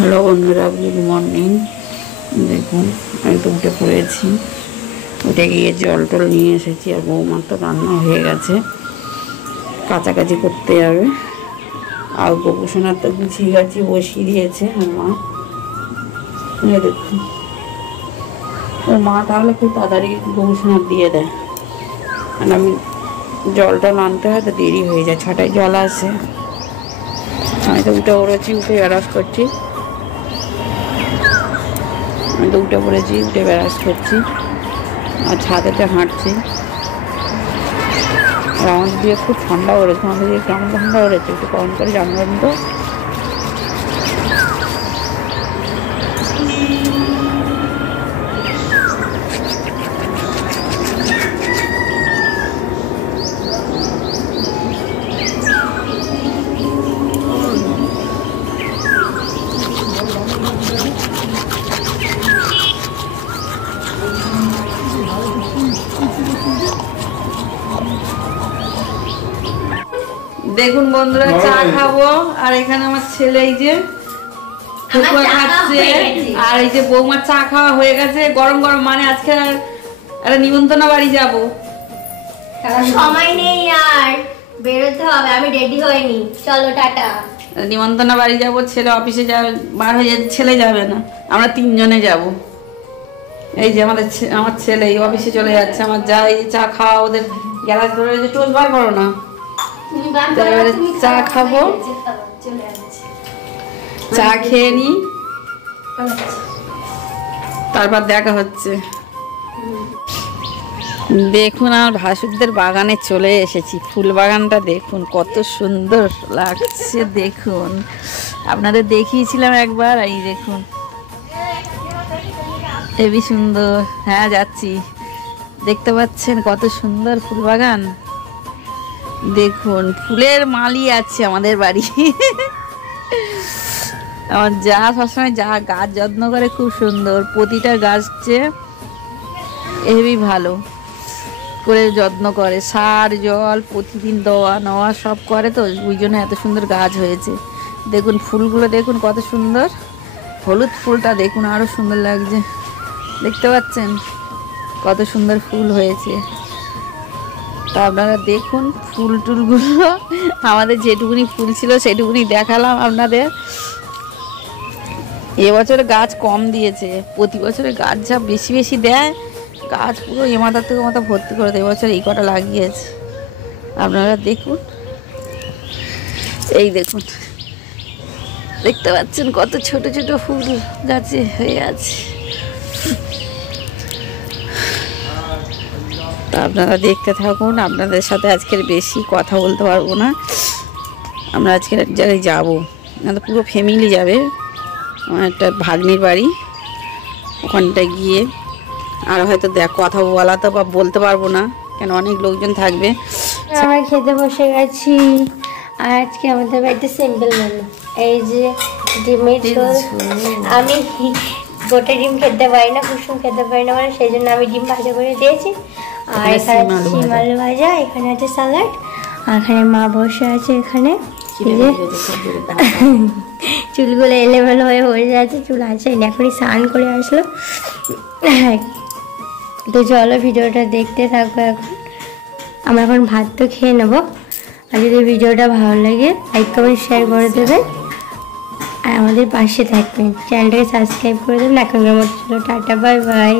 Hello বন্ধুরা, good morning. দেখুন আমি তো উঠে পড়েছি, উঠে গিয়ে জল টল নিয়ে এসেছি। আর বৌমার তো রান্না হয়ে গেছে, কাছাকাছি করতে যাবে। আর গোপুসোনার তো গুছিয়ে গাছি বসিয়ে দিয়েছে আর মা। দেখুন ওর মা তাহলে খুব তাড়াতাড়ি গোপুসোনার দিয়ে দেয়। আর আমি জলটা আনতে হয় তো দেরি হয়ে যায়, 6টায় জল আসে। আমি তো উঠে পড়েছি, উঠে ব্রাশ করছি। আমি তো উঠে পড়েছি, উঠে ব্রাশ করছি আর ছাদেতে হাঁটছি। আর আমাদের দিয়ে খুব ঠান্ডা পড়েছে, আমাদের দিয়ে কেমন ঠান্ডা পড়েছে একটু কম করে জানবেন তো। দেখুন বন্ধুরা, চা খাবো। আর এখানে আমার ছেলে এই যে খাচ্ছে, আর এই যে বৌমার চা খাওয়া হয়ে গেছে গরম গরম। মানে আজকে একটা নিমন্ত্রণ বাড়ি যাব, সময় নেই আর বেরোতে হবে। আমি রেডি হইনি, চলো টাটা। নিমন্ত্রণ বাড়ি যাব, ছেলে অফিসে যাবে, বার হয়ে যাচ্ছে, ছেলে যাবে না, আমরা 3 জনে যাব। এই যে আমার ছেলে অফিসে চলে যাচ্ছে, আমার যা এই চা খাওয়া, ওদের গ্যালাস ধরে যে টোস্ট বার করো না, চা খাবো। চা খেয়ে নি, তারপর দেখা হচ্ছে। দেখুন আমার ভাসুরদের বাগানে চলে এসেছি। ফুল বাগানটা দেখুন কত সুন্দর লাগছে। দেখুন আপনাদের দেখিয়েছিলাম একবার, এই দেখুন হেবি সুন্দর। হ্যাঁ যাচ্ছি, দেখতে পাচ্ছেন কত সুন্দর ফুল বাগান। দেখুন ফুলের মালি আছে আমাদের বাড়ি। আমার যা সবসময় যা গাছ যত্ন করে, খুব সুন্দর। প্রতিটা গাছে হেবি ভালো করে যত্ন করে, সার জল প্রতিদিন দেওয়া নেওয়া সব করে, তো ওই জন্য এত সুন্দর গাছ হয়েছে। দেখুন ফুলগুলো দেখুন কত সুন্দর। হলুদ ফুলটা দেখুন আরও সুন্দর লাগছে, দেখতে পাচ্ছেন কত সুন্দর ফুল হয়েছে। তা আপনারা দেখুন ফুল টুলগুলো। আমাদের যেটুকুনি ফুল ছিল সেটুকুনি দেখালাম আপনাদের। এবছরে গাছ কম দিয়েছে, প্রতি বছরে গাছ যা বেশি বেশি দেয়, গাছ পুরো মাথা থেকে মাথা ভর্তি করে দেয়। এবছর এই কটা লাগিয়েছে, আপনারা দেখুন। এই দেখুন, দেখতে পাচ্ছেন কত ছোট ছোট ফুল গাছে হয়ে আছে। তা আপনারা দেখতে থাকুন। আপনাদের সাথে আজকের বেশি কথা বলতে পারবো না। আমরা আজকের এক জায়গায় যাবো, পুরো ফ্যামিলি যাবে। আমার একটা ভাগ্নির বাড়ি, ওখানটায় গিয়ে আর হয়তো কথা বলা তো বা বলতে পারবো না, কেন অনেক লোকজন থাকবে। আমরা খেতে বসে গেছি। আর আজকে আমাদের বাড়িতে সিম্পল মেনু, এই যে ডিমের ঝোল। আমি গোটা ডিম খেতে পারি না, কুসুম খেতে পারি না, মানে সেই জন্য আমি ডিম ভাজা করে দিয়েছি। আর এখানে শিম আলু ভাজা, এখানে আছে স্যালাড, আর এখানে মা বসে আছে। এখানে চুলগুলো এলেবেলো হয়ে যাচ্ছে, চুল আছে এখনই স্নান করে আসলো। তো চলো ভিডিওটা দেখতে থাকবো। এখন আমরা এখন ভাত তো খেয়ে নেবো। আর যদি ভিডিওটা ভালো লাগে লাইক কমেন্ট শেয়ার করে দেবেন, আর আমাদের পাশে থাকবেন, চ্যানেলটাকে সাবস্ক্রাইব করে দেবেন। এখনকার মতো চলো টাটা, বাই বাই।